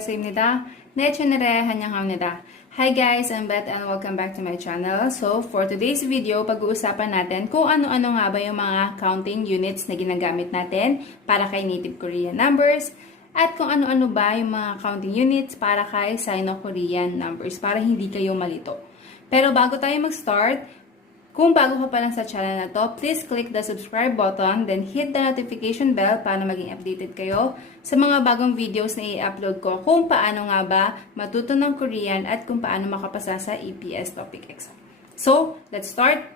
감사합니다. 내 채널에 환영합니다. Hi guys, I'm Beth and welcome back to my channel. So, for today's video, pag-uusapan natin kung ano-ano nga ba yung mga counting units na ginagamit natin para kay native Korean numbers at kung ano-ano ba yung mga counting units para kay Sino-Korean numbers para hindi kayo malito. Pero bago tayo mag-start, kung bago ka pa lang sa channel na to, please click the subscribe button, then hit the notification bell para maging updated kayo sa mga bagong videos na i-upload ko kung paano nga ba matuto ng Korean at kung paano makapasa sa EPS-TOPIK exam. So, let's start.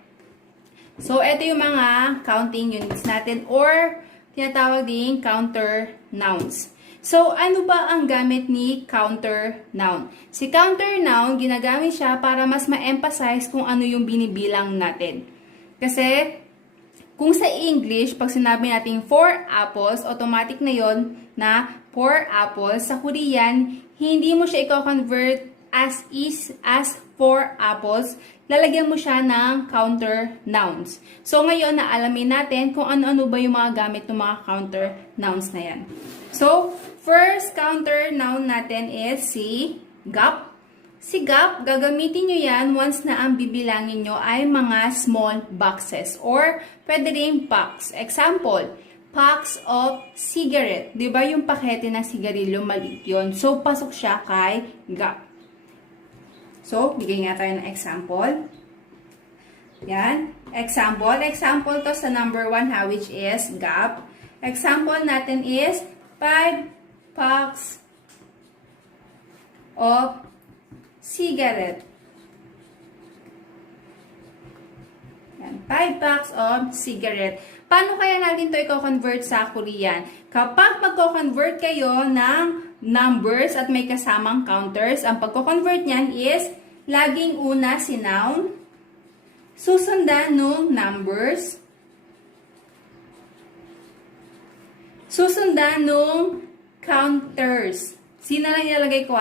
So, ito yung mga counting units natin or tinatawag ding counter nouns. So, ano ba ang gamit ni counter noun? Si counter noun, ginagamit siya para mas ma-emphasize kung ano yung binibilang natin. Kasi, kung sa English, pag sinabi natin 4 apples, automatic na yon na 4 apples. Sa Korean, hindi mo siya i-convert as 4 apples. Lalagyan mo siya ng counter nouns. So, ngayon, naalamin natin kung ano-ano ba yung mga gamit ng mga counter nouns na yan. So, first counter noun natin is si gap. Si gap, gagamitin nyo yan once na ang bibilangin nyo ay mga small boxes or pwede rin packs. Example, packs of cigarette. Diba yung pakete ng sigarilyo, maliit yun. So, pasok siya kay gap. So, bigay nga tayo ng example. Yan. Example to sa number 1 ha, which is gap. Example natin is 5 packs of cigarette. Yan, 5 packs of cigarette. Paano kaya natin ito i-convert sa Korean? Kapag magko-convert kayo ng numbers at may kasamang counters, ang pagko-convert niyan is laging una si noun, susundan nung numbers, susundan nung counters. C na lang ilalagay ko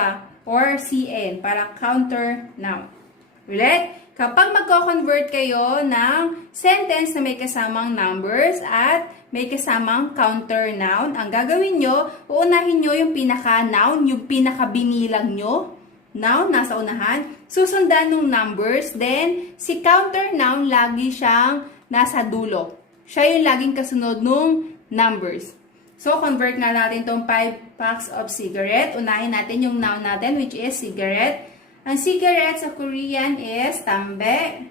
or CN para counter noun. Ulit, kapag magko-convert kayo ng sentence na may kasamang numbers at may kasamang counter noun, ang gagawin nyo, uunahin nyo yung pinaka-noun, yung pinaka-binilang nyo. Noun, nasa unahan. Susundan nung numbers, then si counter noun, lagi siyang nasa dulo. Siya yung laging kasunod nung numbers. So, convert nga natin itong 5 packs of cigarette. Unahin natin yung noun natin, which is cigarette. Ang cigarette sa Korean is tambe.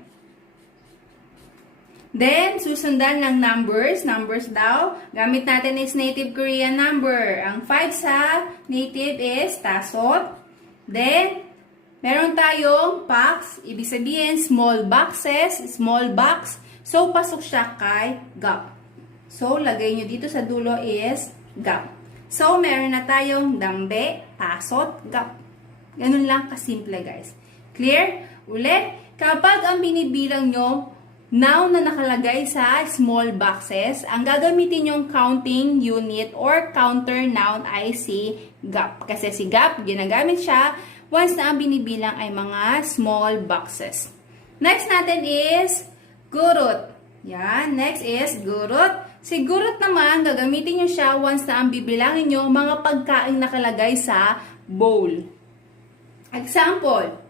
Then, susundan ng numbers. Numbers daw. Gamit natin is native Korean number. Ang 5 sa native is tasot. Then, meron tayong packs. Ibig sabihin, small boxes, small box. So, pasok siya kay gap. So, lagay nyo dito sa dulo is gap. So, meron na tayong dambe, tasot, gap. Ganun lang kasimple, guys. Clear? Ulit, kapag ang binibilang nyo, noun na nakalagay sa small boxes, ang gagamitin yung counting unit or counter noun ay si gap. Kasi si gap, ginagamit siya once na ang binibilang ay mga small boxes. Next natin is gurut. Yan, next is gurut. Si gurut naman, gagamitin nyo siya once na ang bibilangin nyo mga pagkain nakalagay sa bowl. Example.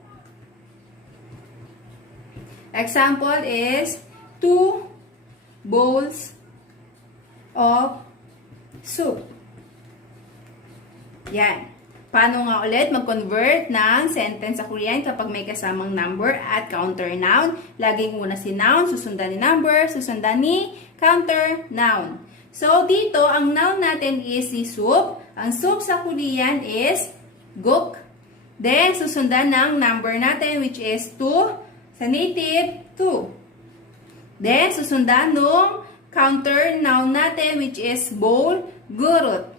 Example is 2 bowls of soup. Yan. Paano nga ulit mag-convert ng sentence sa Korean kapag may kasamang number at counter noun? Laging una si noun, susundan ni number, susundan ni counter noun. So, dito, ang noun natin is si soup. Ang soup sa Korean is guk. Then, susundan ng number natin which is 2. Sa native, 2. Then, susundan ng counter noun natin which is bowl, gurut.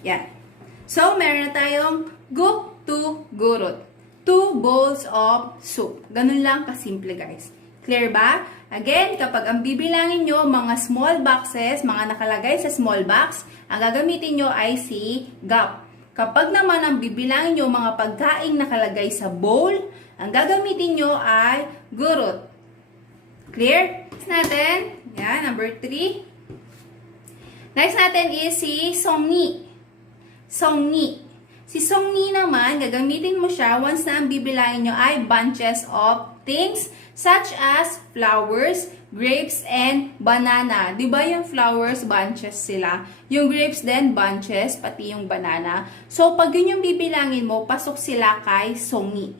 Yan. So, meron na tayong guk to gurut. 2 bowls of soup. Ganun lang kasimple, guys. Clear ba? Again, kapag ang bibilangin nyo mga small boxes, mga nakalagay sa small box, ang gagamitin nyo ay si gap. Kapag naman ang bibilangin nyo mga pagkaing nakalagay sa bowl, ang gagamitin nyo ay gurut. Clear? Next natin, yan, number 3. Next natin is si Songni. Songni. Si Songni naman, gagamitin mo siya once na ang bibilangin nyo ay bunches of things such as flowers, grapes, and banana. Diba yung flowers, bunches sila? Yung grapes din, bunches, pati yung banana. So, pag yun yung bibilangin mo, pasok sila kay Songni.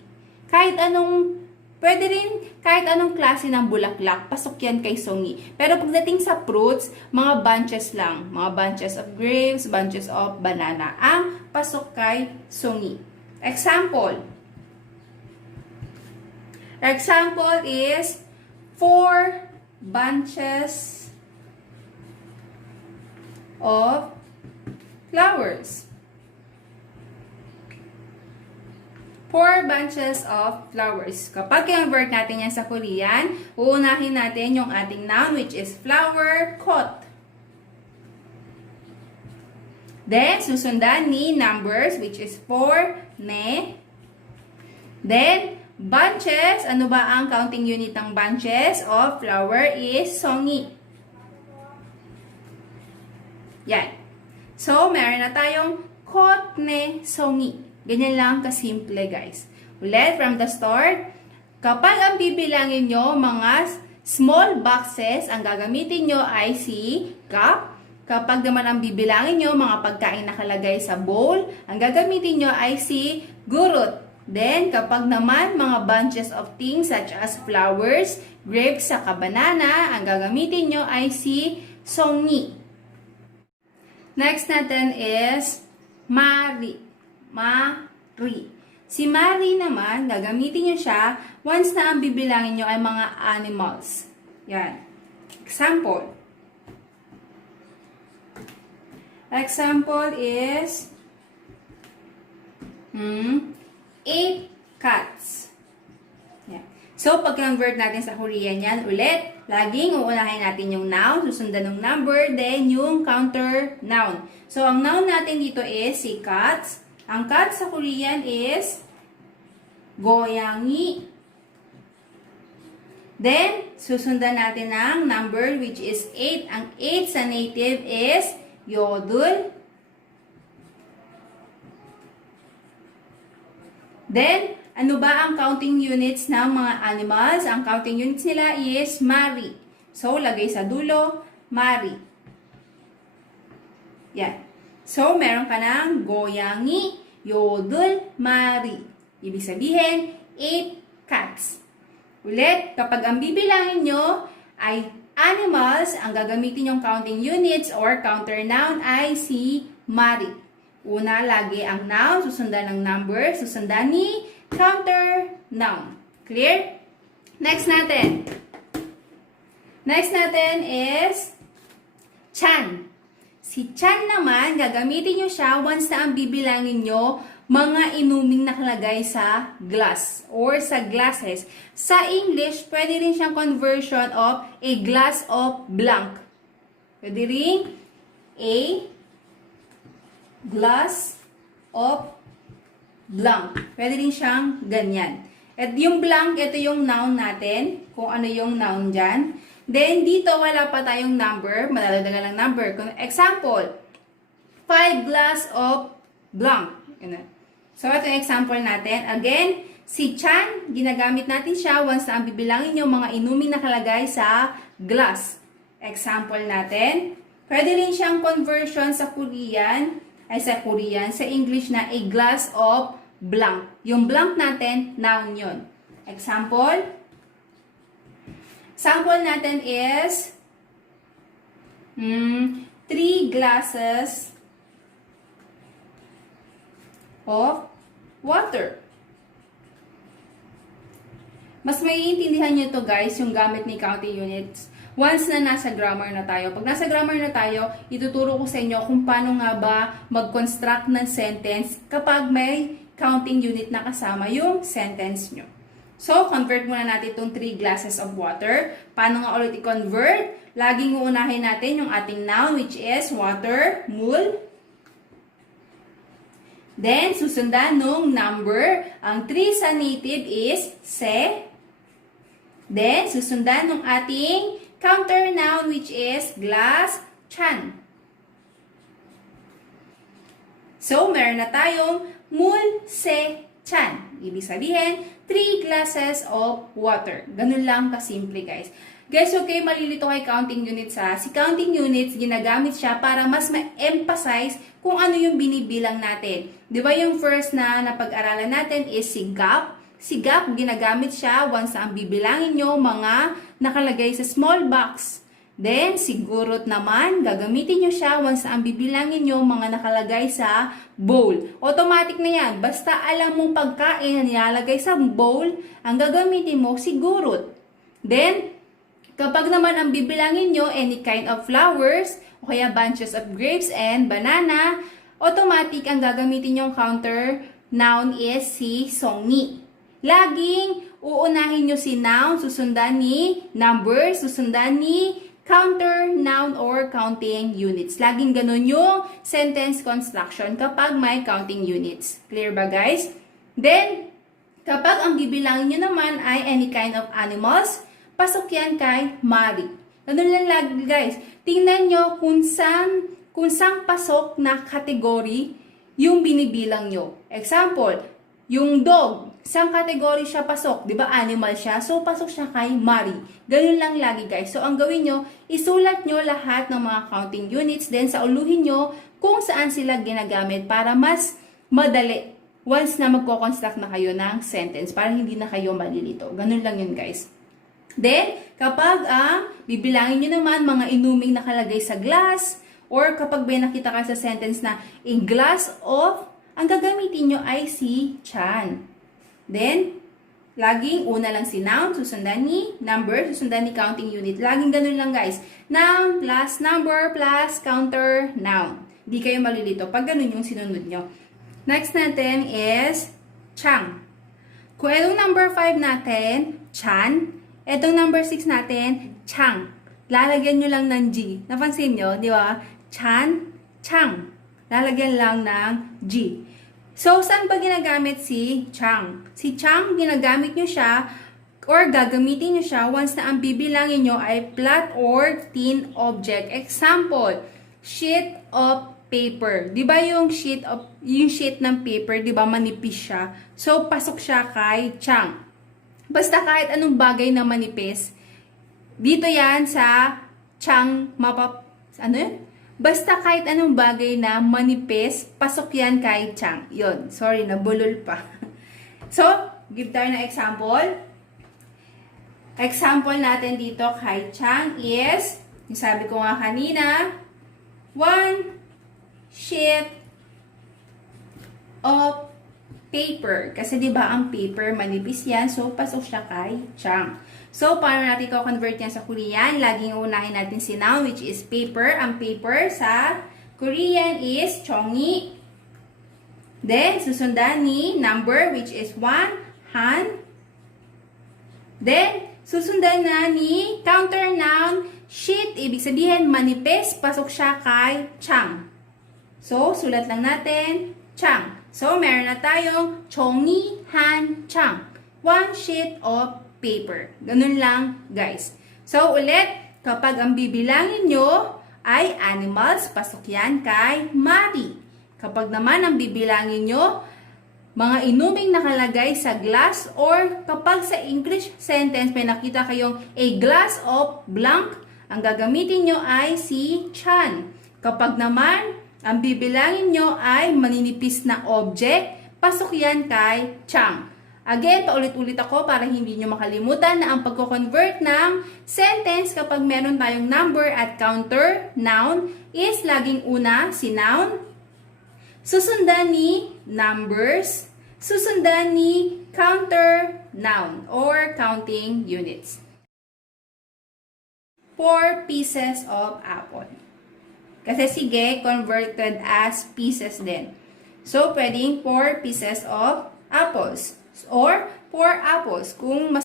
Pwede rin kahit anong klase ng bulaklak, pasok yan kay Songni. Pero pagdating sa fruits, mga bunches lang. Mga bunches of grapes, bunches of banana. Ang pasok kay Songni. Example. Example is 4 bunches of flowers. 4 bunches of flowers. Kapag i-convert natin yan sa Korean, uunahin natin yung ating noun which is flower kot. Then, susundan ni numbers which is 4, ne. Then, bunches. Ano ba ang counting unit ng bunches of flower is songi. Yan. So, meron na tayong kot, ne, songi. Ganyan lang kasimple, guys. Ulit, from the start, kapag ang bibilangin nyo mga small boxes, ang gagamitin nyo ay si cup. Kapag naman ang bibilangin nyo mga pagkain nakalagay sa bowl, ang gagamitin nyo ay si gurut. Then, kapag naman mga bunches of things such as flowers, grapes, saka banana, ang gagamitin nyo ay si songi. Next natin is Mari. Mari. Si Mari naman, gagamitin nyo siya once na ang bibilangin nyo ay mga animals. Yan. Example. Example is 8 cats. Yan. So, pag-convert natin sa Korean yan, ulit, laging uunahin natin yung noun, susundan ng number, then yung counter noun. So, ang noun natin dito is si cats. Ang cat sa Korean is goyangi. Then, susundan natin ang number which is 8. Ang 8 sa native is yodul. Then, ano ba ang counting units ng mga animals? Ang counting units nila is mari. So, lagay sa dulo, mari. Yan. So, meron ka ng goyangi, yodul, mari. Ibig sabihin, 8 cats. Ulit, kapag ang bibilangin nyo ay animals, ang gagamitin yung counting units or counter noun ay si mari. Una, lagi ang noun, susundan ng number, susundan ni counter noun. Clear? Next natin. Next natin is chan. Si chan naman, gagamitin nyo siya once na ang bibilangin nyo mga inuming nakalagay sa glass or sa glasses. Sa English, pwede rin siyang conversion of a glass of blank. Pwede rin a glass of blank. Pwede rin siyang ganyan. At yung blank, ito yung noun natin. Kung ano yung noun dyan. Then, dito wala pa tayong number. Madadagdagan ng number. Example, 5 glass of blank. So, ito yung example natin. Again, si chan, ginagamit natin siya once na ang bibilangin nyo mga inuming nakalagay sa glass. Example natin. Pwede rin siyang conversion sa sa English na a glass of blank. Yung blank natin, noun yun. Example natin is 3 glasses of water. Mas maiintindihan nyo to guys, yung gamit ni counting units. Once na nasa grammar na tayo. Pag nasa grammar na tayo, ituturo ko sa inyo kung paano nga ba mag-construct ng sentence kapag may counting unit na kasama yung sentence nyo. So, convert muna natin itong 3 glasses of water. Paano nga ulit i-convert? Laging uunahin natin yung ating noun which is water, mul. Then, susundan nung number. Ang 3 sa native is se. Then, susundan nung ating counter noun which is glass, chan. So, meron na tayong mul se chan. Ibig sabihin, 3 glasses of water. Ganun lang kasimple, guys. Guys, okay, malilito kay counting units ha. Si counting units, ginagamit siya para mas ma-emphasize kung ano yung binibilang natin. Di ba yung first na napag-aralan natin is si gap? Si gap, ginagamit siya once na ang bibilangin nyo mga nakalagay sa small box. Then, sigurot naman, gagamitin nyo siya once ang bibilangin nyo mga nakalagay sa bowl. Automatic na yan. Basta alam mong pagkain na nilalagay sa bowl, ang gagamitin mo, sigurot. Then, kapag naman ang bibilangin nyo, any kind of flowers, o kaya bunches of grapes and banana, automatic ang gagamitin nyong counter noun is si songni. Laging uunahin nyo si noun, susundan ni number, susundan ni counter, noun, or counting units. Laging ganun yung sentence construction kapag may counting units. Clear ba, guys? Then, kapag ang bibilangin nyo naman ay any kind of animals, pasok yan kay Mari. Ganun lang lagi, guys. Tingnan nyo kung saan pasok na kategory yung binibilang nyo. Example, yung dog, saan kategory siya pasok? Di ba animal siya? So, pasok siya kay Mari. Ganun lang lagi, guys. So, ang gawin nyo, isulat nyo lahat ng mga counting units, then sauluhin nyo kung saan sila ginagamit para mas madali once na magko-construct na kayo ng sentence para hindi na kayo malilito. Ganun lang yun, guys. Then, kapag bibilangin nyo naman mga inuming nakalagay sa glass, or kapag may nakita ka sa sentence na a glass of, ang gagamitin nyo ay si chan. Then, laging una lang si noun, susundan ni number, susundan ni counting unit. Laging ganun lang, guys. Noun plus number plus counter noun. Di kayo malilito pag ganun yung sinunod nyo. Next natin is chang. Kung itong number 5 natin, chan. Itong number 6 natin, chang. Lalagyan nyo lang ng G. Napansin nyo, di ba? Chan, chang. Lalagyan lang ng G. So, saan ba ginagamit si chang? Si chang, ginagamit nyo siya or gagamitin nyo siya once na ang bibilangin nyo ay flat or thin object. Example, sheet of paper. Di ba yung sheet ng paper, di ba manipis siya? So, pasok siya kay chang. Basta kahit anong bagay na manipis, dito yan sa chang ano yun? Basta kahit anong bagay na manipis, pasok yan kay chang. Yun, sorry, nabulol pa. So, give tayo na example. Example natin dito kay chang is, yung sabi ko nga kanina, 1 sheet of paper. Kasi di ba ang paper manipis yan, so pasok siya kay chang. So, paano natin i-convert yan sa Korean? Laging unahin natin si noun, which is paper. Ang paper sa Korean is chongi. Then, susundan ni number, which is 1, han. Then, susundan na ni counter noun, sheet. Ibig sabihin, manipis. Pasok siya kay chang. So, sulat lang natin, chang. So, meron na tayong chongi, han, chang. 1 sheet of paper. Ganun lang, guys. So, ulit, kapag ang bibilangin nyo ay animals, pasok yan kay Mari. Kapag naman ang bibilangin nyo, mga inuming nakalagay sa glass, or kapag sa English sentence may nakita kayong a glass of blank, ang gagamitin nyo ay si chan. Kapag naman ang bibilangin nyo ay maninipis na object, pasok yan kay chang. Again, paulit-ulit ako para hindi nyo makalimutan na ang pagko-convert ng sentence kapag meron tayong number at counter noun is laging una si noun, susundan ni numbers, susundan ni counter noun or counting units. 4 pieces of apple. Kasi sige, converted as pieces din. So, pwedeng 4 pieces of apples. Or 4 apples. Kung mas